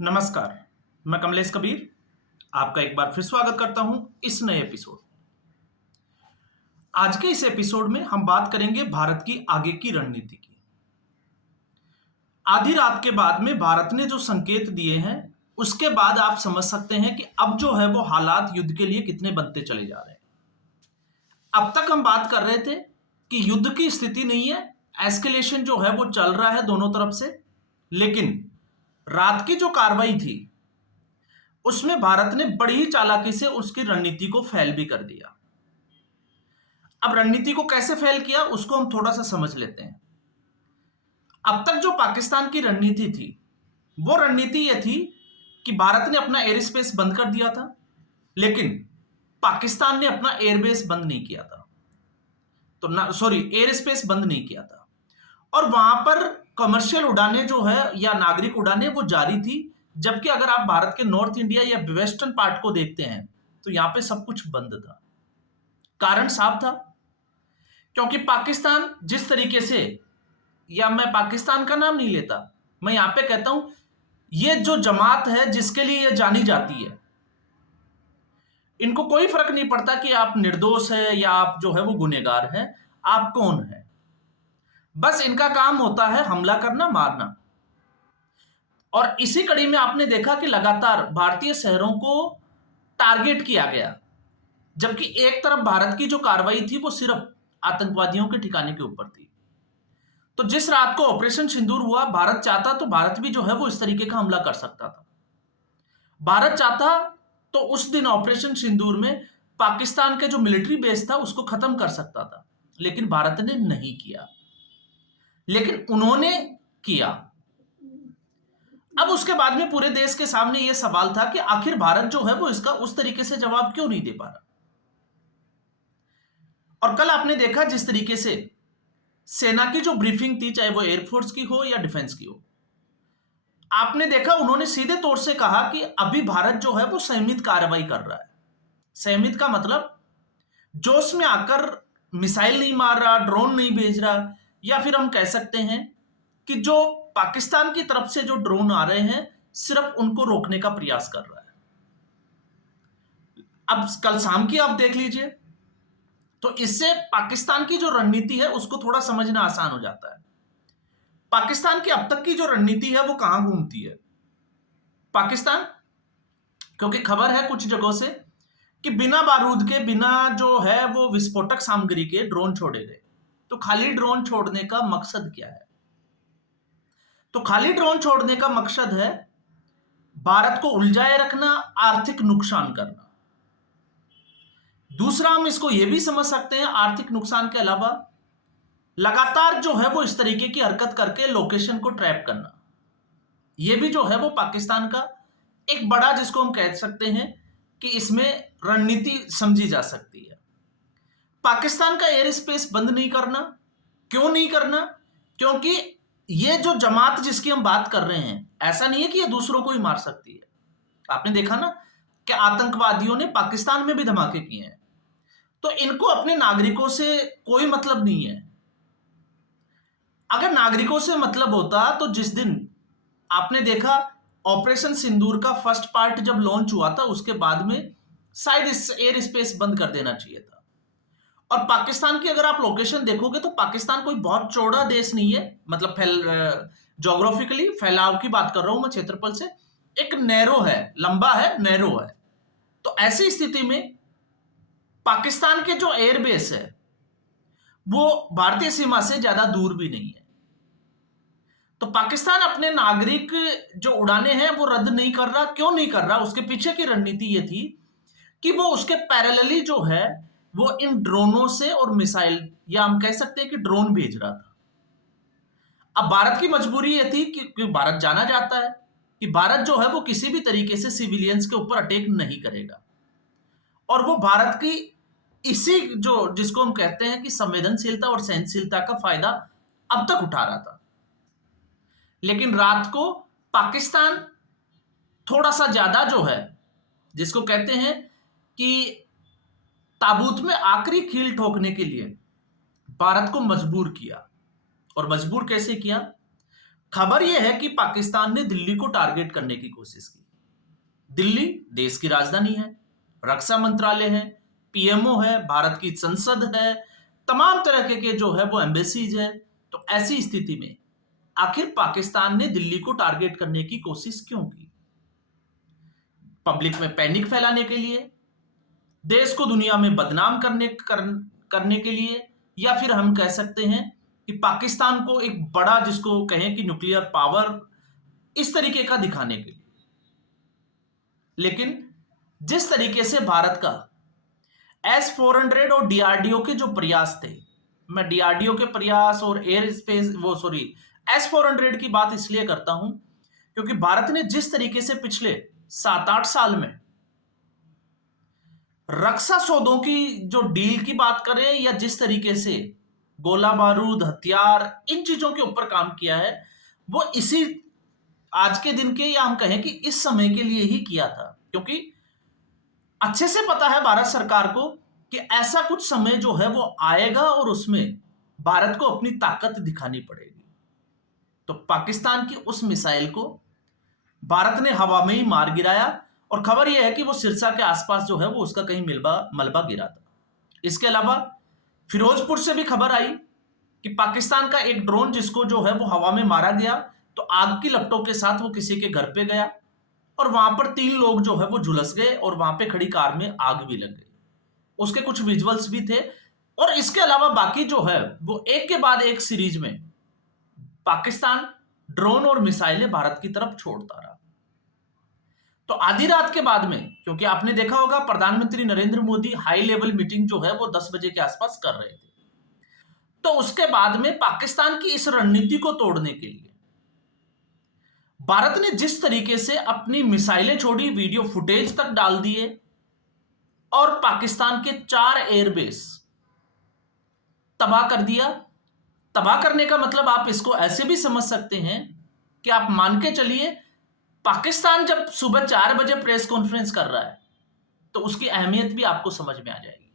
नमस्कार। मैं कमलेश कबीर आपका एक बार फिर स्वागत करता हूं इस नए एपिसोड। आज के इस एपिसोड में हम बात करेंगे भारत की आगे की रणनीति की। आधी रात के बाद में भारत ने जो संकेत दिए हैं, उसके बाद आप समझ सकते हैं कि अब जो है वो हालात युद्ध के लिए कितने बनते चले जा रहे हैं। अब तक हम बात कर रहे थे कि युद्ध की स्थिति नहीं है, एस्केलेशन जो है वो चल रहा है दोनों तरफ से, लेकिन रात की जो कार्रवाई थी उसमें भारत ने बड़ी ही चालाकी से उसकी रणनीति को फेल भी कर दिया। अब रणनीति को कैसे फेल किया उसको हम थोड़ा सा समझ लेते हैं। अब तक जो पाकिस्तान की रणनीति थी वो रणनीति ये थी कि भारत ने अपना एयर स्पेस बंद कर दिया था, लेकिन पाकिस्तान ने अपना एयरबेस बंद नहीं किया था। तो ना सॉरी एयर स्पेस बंद नहीं किया था और वहां पर कमर्शियल उड़ानें जो है या नागरिक उड़ानें वो जारी थी। जबकि अगर आप भारत के नॉर्थ इंडिया या वेस्टर्न पार्ट को देखते हैं तो यहां पे सब कुछ बंद था। कारण साफ था, क्योंकि पाकिस्तान जिस तरीके से, या मैं पाकिस्तान का नाम नहीं लेता, मैं यहां पे कहता हूं ये जो जमात है जिसके लिए ये जानी जाती है, इनको कोई फर्क नहीं पड़ता कि आप निर्दोष है या आप जो है वो गुनहगार हैं, आप कौन है। बस इनका काम होता है हमला करना, मारना। और इसी कड़ी में आपने देखा कि लगातार भारतीय शहरों को टारगेट किया गया, जबकि एक तरफ भारत की जो कार्रवाई थी वो सिर्फ आतंकवादियों के ठिकाने के ऊपर थी। तो जिस रात को ऑपरेशन सिंदूर हुआ, भारत चाहता तो भारत भी जो है वो इस तरीके का हमला कर सकता था। भारत चाहता तो उस दिन ऑपरेशन सिंदूर में पाकिस्तान के जो मिलिट्री बेस था उसको खत्म कर सकता था, लेकिन भारत ने नहीं किया। लेकिन उन्होंने किया। अब उसके बाद में पूरे देश के सामने यह सवाल था कि आखिर भारत जो है वो इसका उस तरीके से जवाब क्यों नहीं दे पा रहा। और कल आपने देखा जिस तरीके से सेना की जो ब्रीफिंग थी, चाहे वो एयरफोर्स की हो या डिफेंस की हो, आपने देखा उन्होंने सीधे तौर से कहा कि अभी भारत जो है वो संयमित कार्रवाई कर रहा है। संयमित का मतलब जोश में आकर मिसाइल नहीं मार रहा, ड्रोन नहीं भेज रहा, या फिर हम कह सकते हैं कि जो पाकिस्तान की तरफ से जो ड्रोन आ रहे हैं सिर्फ उनको रोकने का प्रयास कर रहा है। अब कल शाम की आप देख लीजिए, तो इससे पाकिस्तान की जो रणनीति है उसको थोड़ा समझना आसान हो जाता है। पाकिस्तान की अब तक की जो रणनीति है वो कहां घूमती है। पाकिस्तान, क्योंकि खबर है कुछ जगहों से कि बिना बारूद के, बिना जो है वो विस्फोटक सामग्री के ड्रोन छोड़े गए। तो खाली ड्रोन छोड़ने का मकसद क्या है? तो खाली ड्रोन छोड़ने का मकसद है भारत को उलझाए रखना, आर्थिक नुकसान करना। दूसरा हम इसको यह भी समझ सकते हैं, आर्थिक नुकसान के अलावा लगातार जो है वो इस तरीके की हरकत करके लोकेशन को ट्रैप करना, यह भी जो है वो पाकिस्तान का एक बड़ा, जिसको हम कह सकते हैं कि इसमें रणनीति समझी जा सकती है। पाकिस्तान का एयर स्पेस बंद नहीं करना। क्यों नहीं करना? क्योंकि ये जो जमात जिसकी हम बात कर रहे हैं, ऐसा नहीं है कि ये दूसरों को ही मार सकती है। आपने देखा ना कि आतंकवादियों ने पाकिस्तान में भी धमाके किए हैं, तो इनको अपने नागरिकों से कोई मतलब नहीं है। अगर नागरिकों से मतलब होता तो जिस दिन आपने देखा ऑपरेशन सिंदूर का फर्स्ट पार्ट जब लॉन्च हुआ था, उसके बाद में शायद इस एयर स्पेस बंद कर देना चाहिए था। और पाकिस्तान की अगर आप लोकेशन देखोगे तो पाकिस्तान कोई बहुत चौड़ा देश नहीं है, मतलब ज्योग्राफिकली फैलाव की बात कर रहा हूं मैं, क्षेत्रफल से एक नैरो है, लंबा है, नैरो है। तो ऐसी स्थिति में पाकिस्तान के जो एयरबेस है वो भारतीय सीमा से ज्यादा दूर भी नहीं है। तो पाकिस्तान अपने नागरिक जो उड़ाने हैं वो रद्द नहीं कर रहा। क्यों नहीं कर रहा? उसके पीछे की रणनीति ये थी कि वो उसके पैरेलली जो है वो इन ड्रोनों से और मिसाइल, या हम कह सकते हैं कि ड्रोन भेज रहा था। अब भारत की मजबूरी ये थी कि भारत जाना जाता है कि भारत जो है वो किसी भी तरीके से सिविलियंस के ऊपर अटैक नहीं करेगा, और वो भारत की इसी जो जिसको हम कहते हैं कि संवेदनशीलता और सहनशीलता का फायदा अब तक उठा रहा था। लेकिन रात को पाकिस्तान थोड़ा सा ज्यादा जो है, जिसको कहते हैं कि ताबूत में आखिरी कील ठोकने के लिए भारत को मजबूर किया। और मजबूर कैसे किया? खबर यह है कि पाकिस्तान ने दिल्ली को टारगेट करने की कोशिश की। दिल्ली देश की राजधानी है, रक्षा मंत्रालय है, पीएमओ है, भारत की संसद है, तमाम तरह के जो है वो एम्बेसीज है। तो ऐसी स्थिति में आखिर पाकिस्तान ने दिल्ली को टारगेट करने की कोशिश क्यों की? पब्लिक में पैनिक फैलाने के लिए, देश को दुनिया में बदनाम करने के लिए, या फिर हम कह सकते हैं कि पाकिस्तान को एक बड़ा, जिसको कहें कि न्यूक्लियर पावर, इस तरीके का दिखाने के लिए। लेकिन जिस तरीके से भारत का S-400 और डीआरडीओ के जो प्रयास थे, मैं डीआरडीओ के प्रयास और एयर स्पेस S-400 की बात इसलिए करता हूं क्योंकि भारत ने जिस तरीके से पिछले 7-8 साल में रक्षा सौदों की जो डील की बात करें, या जिस तरीके से गोला बारूद, हथियार, इन चीजों के ऊपर काम किया है, वो इसी आज के दिन के, या हम कहें कि इस समय के लिए ही किया था। क्योंकि अच्छे से पता है भारत सरकार को कि ऐसा कुछ समय जो है वो आएगा और उसमें भारत को अपनी ताकत दिखानी पड़ेगी। तो पाकिस्तान की उस मिसाइल को भारत ने हवा में ही मार गिराया, और खबर यह है कि वो सिरसा के आसपास जो है वो उसका कहीं मलबा गिरा था। इसके अलावा फिरोजपुर से भी खबर आई कि पाकिस्तान का एक ड्रोन, जिसको जो है वो हवा में मारा गया, तो आग की लपटों के साथ वो किसी के घर पे गया और वहां पर 3 लोग जो है वो झुलस गए और वहां पे खड़ी कार में आग भी लग गई। उसके कुछ विजुअल्स भी थे। और इसके अलावा बाकी जो है वो एक के बाद एक सीरीज में पाकिस्तान ड्रोन और मिसाइलें भारत की तरफ छोड़ता रहा। तो आधी रात के बाद में, क्योंकि आपने देखा होगा प्रधानमंत्री Narendra Modi high level meeting जो है वो 10 बजे के आसपास कर रहे थे, तो उसके बाद में पाकिस्तान की इस रणनीति को तोड़ने के लिए भारत ने जिस तरीके से अपनी मिसाइलें छोड़ी, वीडियो फुटेज तक डाल दिए, और पाकिस्तान के 4 एयरबेस तबाह कर दिया। तबाह करने का मतलब आप इसको ऐसे भी समझ सकते हैं कि आप मान के चलिए, पाकिस्तान जब सुबह 4 बजे प्रेस कॉन्फ्रेंस कर रहा है तो उसकी अहमियत भी आपको समझ में आ जाएगी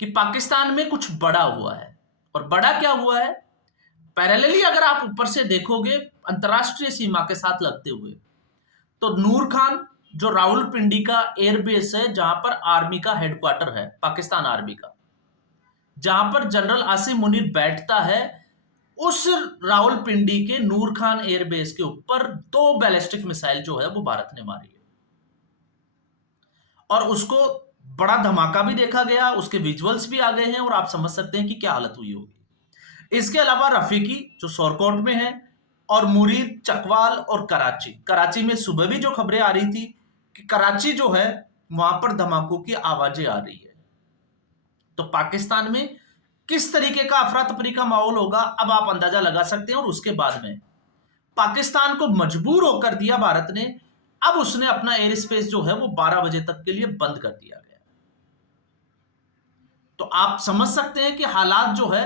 कि पाकिस्तान में कुछ बड़ा हुआ है। और बड़ा क्या हुआ है? पैरेलली अगर आप ऊपर से देखोगे अंतरराष्ट्रीय सीमा के साथ लगते हुए, तो नूर खान जो रावलपिंडी का एयरबेस है, जहां पर आर्मी का हेडक्वार्टर है, पाकिस्तान आर्मी का, जहां पर जनरल आसिम मुनीर बैठता है, उस रावलपिंडी के नूर खान एयरबेस के ऊपर 2 बैलिस्टिक मिसाइल जो है वो भारत ने मारी है। और उसको बड़ा धमाका भी देखा गया, उसके विजुअल्स भी आ गए हैं, और आप समझ सकते हैं कि क्या हालत हुई होगी। इसके अलावा रफीकी जो सोरकोट में है, और मुरीद, चकवाल और कराची में सुबह भी जो खबरें आ रही थी कि कराची जो है वहां पर धमाकों की आवाजें आ रही है। तो पाकिस्तान में किस तरीके का अफरा तफरी का माहौल होगा, अब आप अंदाजा लगा सकते हैं। और उसके बाद में पाकिस्तान को मजबूर होकर दिया भारत ने, अब उसने अपना एयर स्पेस जो है वो 12 बजे तक के लिए बंद कर दिया गया। तो आप समझ सकते हैं कि हालात जो है,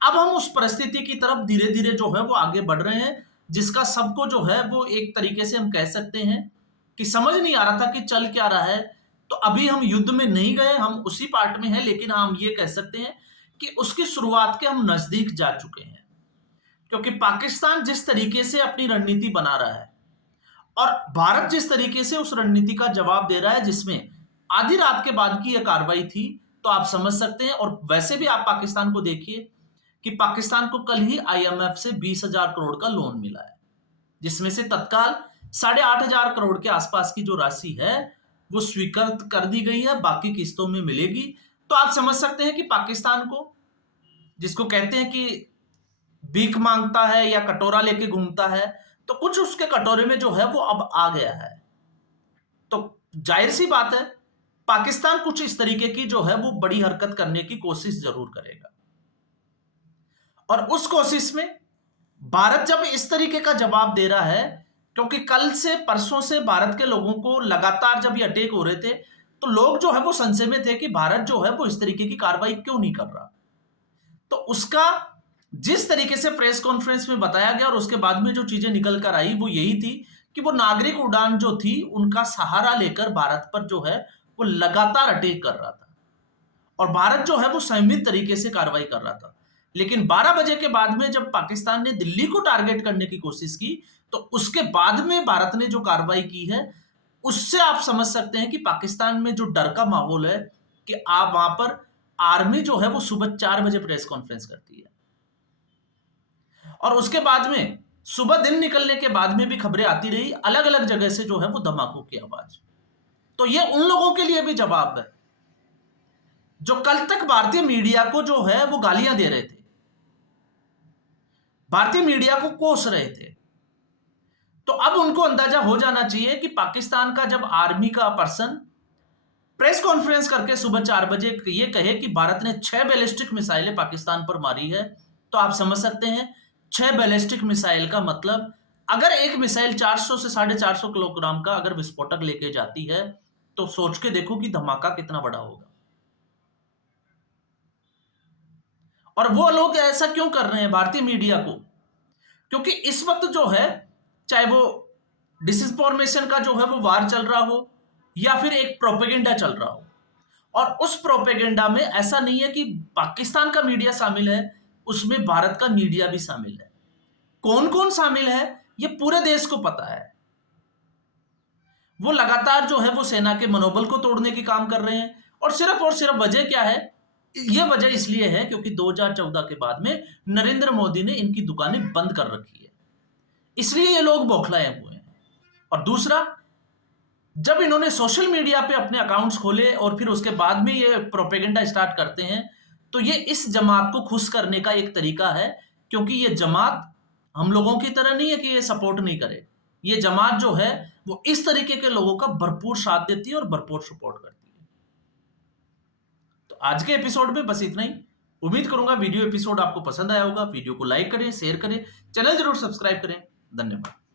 अब हम उस परिस्थिति की तरफ धीरे धीरे जो है वो आगे बढ़ रहे हैं, जिसका सबको जो है वो एक तरीके से हम कह सकते हैं कि समझ नहीं आ रहा था कि चल क्या रहा है। तो अभी हम युद्ध में नहीं गए, हम उसी पार्ट में हैं, लेकिन हम ये कह सकते हैं कि उसकी शुरुआत के हम नजदीक जा चुके हैं। क्योंकि पाकिस्तान जिस तरीके से अपनी रणनीति बना रहा है और भारत जिस तरीके से उस रणनीति का जवाब दे रहा है, जिसमें आधी रात के बाद की यह कार्रवाई थी, तो आप समझ सकते हैं। और वैसे भी आप पाकिस्तान को देखिए कि पाकिस्तान को कल ही IMF से 20,000 करोड़ का लोन मिला है, जिसमें से तत्काल 8,500 करोड़ के आसपास की जो राशि है वो स्वीकृत कर दी गई है, बाकी किस्तों में मिलेगी। तो आप समझ सकते हैं कि पाकिस्तान को, जिसको कहते हैं कि भीख मांगता है या कटोरा लेके घूमता है, तो कुछ उसके कटोरे में जो है वो अब आ गया है। तो जाहिर सी बात है, पाकिस्तान कुछ इस तरीके की जो है वो बड़ी हरकत करने की कोशिश जरूर करेगा। और उस कोशिश में भारत जब इस तरीके का जवाब दे रहा है, क्योंकि कल से परसों से भारत के लोगों को लगातार जब ये अटैक हो रहे थे, तो लोग जो है वो संशय में थे कि भारत जो है वो इस तरीके की कार्रवाई क्यों नहीं कर रहा। तो उसका जिस तरीके से प्रेस कॉन्फ्रेंस में बताया गया और उसके बाद में जो चीजें निकल कर आई वो यही थी कि वो नागरिक उड़ान जो थी उनका सहारा लेकर भारत पर जो है वो लगातार अटैक कर रहा था, और भारत जो है वो संयमित तरीके से कार्रवाई कर रहा था। लेकिन 12 बजे के बाद में जब पाकिस्तान ने दिल्ली को टारगेट करने की कोशिश की, तो उसके बाद में भारत ने जो कार्रवाई की है, उससे आप समझ सकते हैं कि पाकिस्तान में जो डर का माहौल है, कि आप वहां पर आर्मी जो है वो सुबह 4 बजे प्रेस कॉन्फ्रेंस करती है, और उसके बाद में सुबह दिन निकलने के बाद में भी खबरें आती रही अलग अलग जगह से जो है वो धमाकों की आवाज। तो ये उन लोगों के लिए भी जवाब है जो कल तक भारतीय मीडिया को जो है वो गालियां दे रहे थे, भारतीय मीडिया को कोस रहे थे। तो अब उनको अंदाजा हो जाना चाहिए कि पाकिस्तान का जब आर्मी का पर्सन प्रेस कॉन्फ्रेंस करके सुबह 4 बजे ये कहे कि भारत ने 6 बैलिस्टिक मिसाइलें पाकिस्तान पर मारी है, तो आप समझ सकते हैं 6 बैलिस्टिक मिसाइल का मतलब, अगर एक मिसाइल 400 से 450 किलोग्राम का अगर विस्फोटक लेके जाती है, तो सोच के देखो कि धमाका कितना बड़ा होगा। और वो लोग ऐसा क्यों कर रहे हैं भारतीय मीडिया को? क्योंकि इस वक्त जो है, चाहे वो डिसइंफॉर्मेशन का जो है वो वार चल रहा हो, या फिर एक प्रोपेगेंडा चल रहा हो, और उस प्रोपेगेंडा में ऐसा नहीं है कि पाकिस्तान का मीडिया शामिल है, उसमें भारत का मीडिया भी शामिल है। कौन कौन शामिल है ये पूरे देश को पता है। वो लगातार जो है वो सेना के मनोबल को तोड़ने की काम कर रहे हैं, और सिर्फ वजह क्या है? ये वजह इसलिए है क्योंकि 2014 के बाद में नरेंद्र मोदी ने इनकी दुकानें बंद कर रखी है, इसलिए ये लोग बौखलाए हुए हैं। और दूसरा, जब इन्होंने सोशल मीडिया पे अपने अकाउंट्स खोले और फिर उसके बाद में ये प्रोपेगेंडा स्टार्ट करते हैं, तो ये इस जमात को खुश करने का एक तरीका है, क्योंकि ये जमात हम लोगों की तरह नहीं है कि ये सपोर्ट नहीं करे। ये जमात जो है वो इस तरीके के लोगों का भरपूर साथ देती है और भरपूर सपोर्ट करती है। तो आज के एपिसोड में बस इतना ही। उम्मीद करूंगा वीडियो एपिसोड आपको पसंद आया होगा। वीडियो को लाइक करें, शेयर करें, चैनल जरूर सब्सक्राइब करें। धन्यवाद।